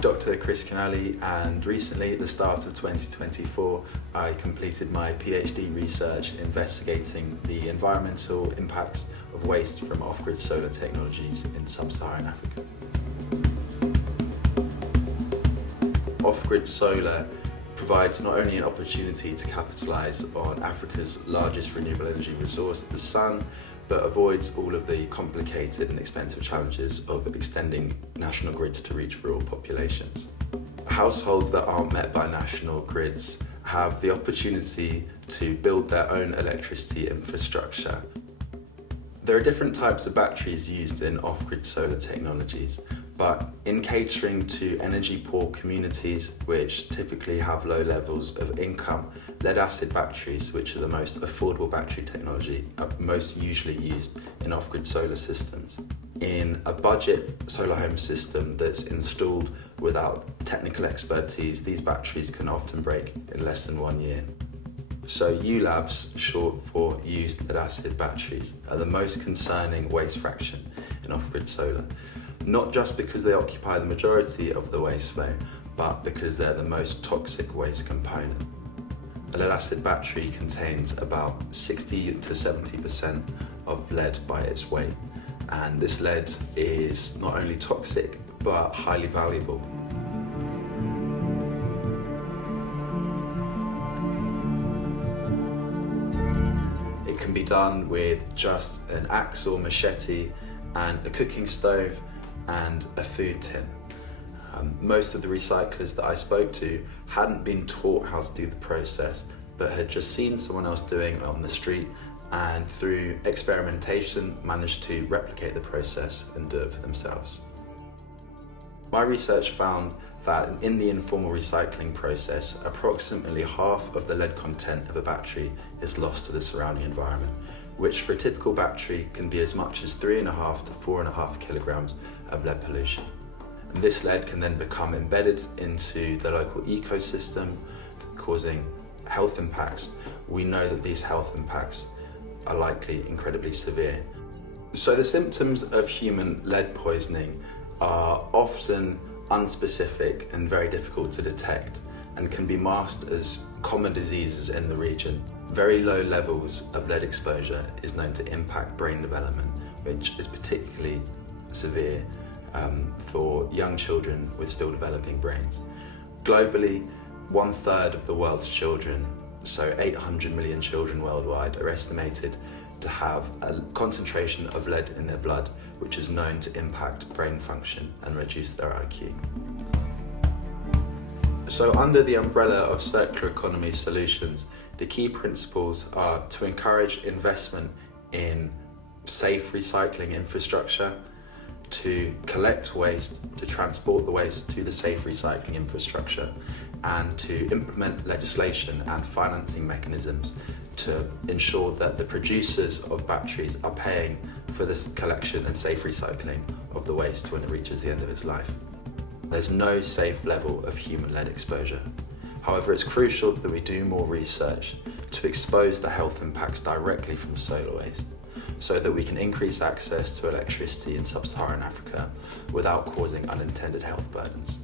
I'm Dr. Chris Kinally, and recently, at the start of 2024, I completed my PhD research investigating the environmental impacts of waste from off-grid solar technologies in sub-Saharan Africa. Off-grid solar provides not only an opportunity to capitalise on Africa's largest renewable energy resource, the sun, but avoids all of the complicated and expensive challenges of extending national grids to reach rural populations. Households that aren't met by national grids have the opportunity to build their own electricity infrastructure. There are different types of batteries used in off-grid solar technologies, but in catering to energy-poor communities which typically have low levels of income, lead-acid batteries, which are the most affordable battery technology, are most usually used in off-grid solar systems. In a budget solar home system that's installed without technical expertise, these batteries can often break in less than 1 year. So ULABs, short for used lead-acid batteries, are the most concerning waste fraction in off-grid solar. Not just because they occupy the majority of the waste flow, but because they're the most toxic waste component. A lead-acid battery contains about 60 to 70% of lead by its weight, and this lead is not only toxic, but highly valuable. It can be done with just an axe or machete and a cooking stove and a food tin. Most of the recyclers that I spoke to hadn't been taught how to do the process, but had just seen someone else doing it on the street, and through experimentation managed to replicate the process and do it for themselves. My research found that in the informal recycling process, approximately half of the lead content of a battery is lost to the surrounding environment, which for a typical battery can be as much as 3.5 to 4.5 kilograms of lead pollution. And this lead can then become embedded into the local ecosystem, causing health impacts. We know that these health impacts are likely incredibly severe. So the symptoms of human lead poisoning are often unspecific and very difficult to detect, and can be masked as common diseases in the region. Very low levels of lead exposure is known to impact brain development, which is particularly severe for young children with still developing brains. Globally, 1/3 of the world's children, so 800 million children worldwide, are estimated to have a concentration of lead in their blood, which is known to impact brain function and reduce their IQ. So under the umbrella of circular economy solutions, the key principles are to encourage investment in safe recycling infrastructure, to collect waste, to transport the waste to the safe recycling infrastructure, and to implement legislation and financing mechanisms to ensure that the producers of batteries are paying for this collection and safe recycling of the waste when it reaches the end of its life. There's no safe level of human lead exposure. However, it's crucial that we do more research to expose the health impacts directly from solar waste, so that we can increase access to electricity in sub-Saharan Africa without causing unintended health burdens.